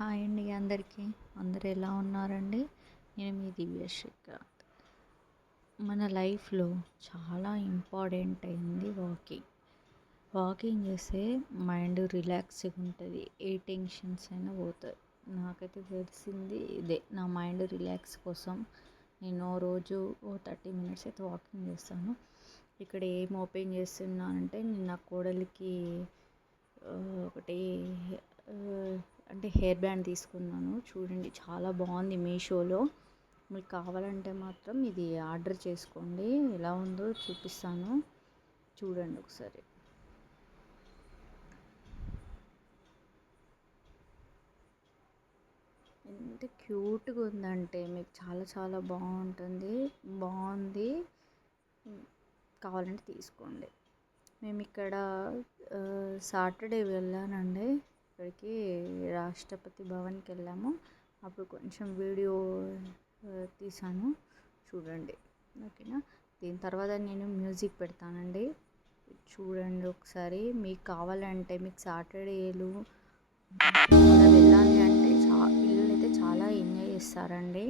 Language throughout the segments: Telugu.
హాయ్ అండి అందరికీ. అందరూ ఎలా ఉన్నారండి? నేను మీ దివ్యశ్రీకాంత్. మన లైఫ్లో చాలా ఇంపార్టెంట్ అయింది వాకింగ్. వాకింగ్ చేస్తే మైండ్ రిలాక్స్గా ఉంటుంది, ఏ టెన్షన్స్ అయినా పోతాయి. నాకైతే తెలిసింది ఇదే. నా మైండ్ రిలాక్స్ కోసం నేను రోజు 30 మినిట్స్ అయితే వాకింగ్ చేస్తాను. ఇక్కడ ఏం ఓపెన్ చేస్తున్నానంటే నేను నా కోడలికి ఒకటి అంటే హెయిర్ బ్యాండ్ తీసుకున్నాను. చూడండి, చాలా బాగుంది. మీషోలో మీకు కావాలంటే మాత్రం ఇది ఆర్డర్ చేసుకోండి. ఎలా ఉందో చూపిస్తాను, చూడండి ఒకసారి. ఎంత క్యూట్గా ఉందంటే మీకు చాలా చాలా బాగుంది. కావాలంటే తీసుకోండి. మేము ఇక్కడ సాటర్డే వెళ్ళానండి. ఇక్కడికి రాష్ట్రపతి భవన్కి వెళ్ళాము. అప్పుడు కొంచెం వీడియో తీసాను, చూడండి. ఓకేనా? దీని తర్వాత నేను మ్యూజిక్ పెడతానండి, చూడండి ఒకసారి. మీకు కావాలంటే మీకు సాటర్డేలు వెళ్ళాలి అంటే పిల్లలు అయితే చాలా ఎంజాయ్ చేస్తారండి.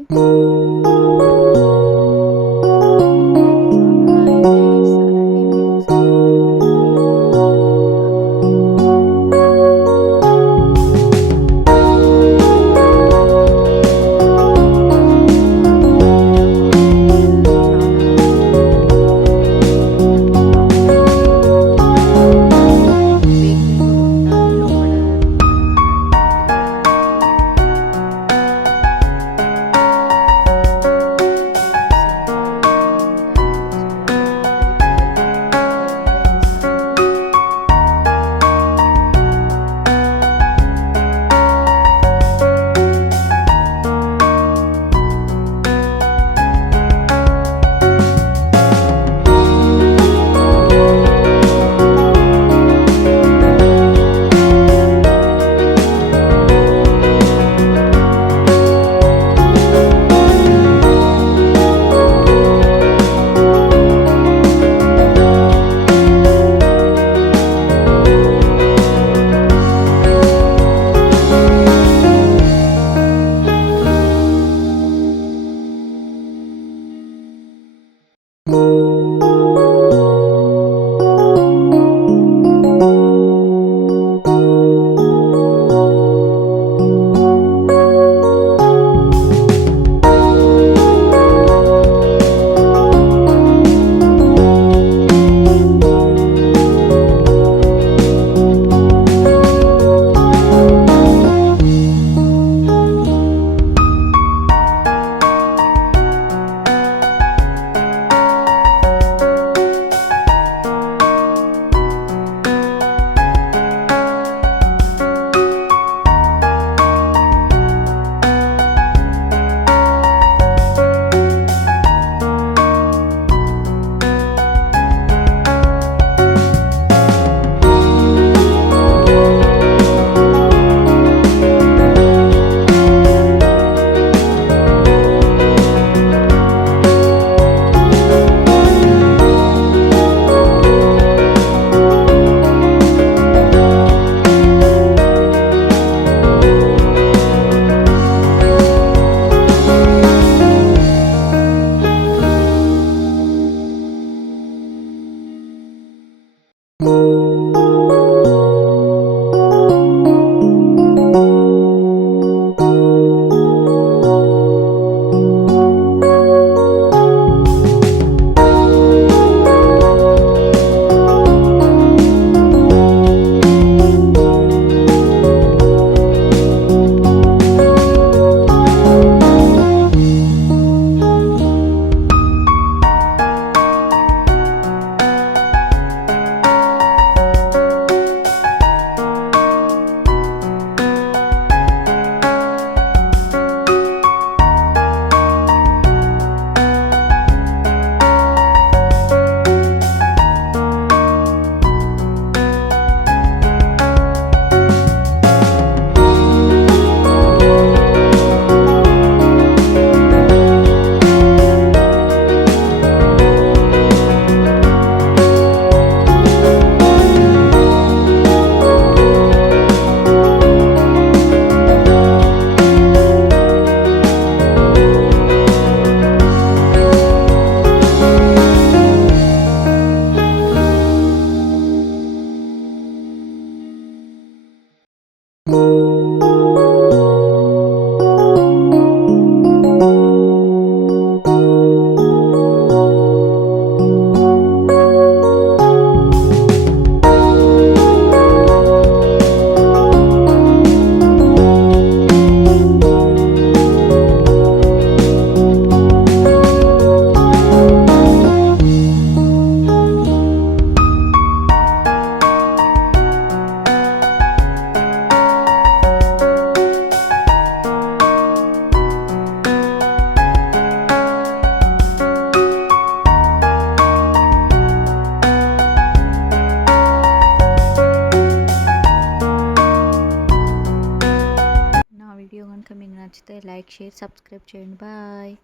కనుక మీకు నచ్చితే లైక్, షేర్, సబ్స్క్రైబ్ చేయండి. బాయ్.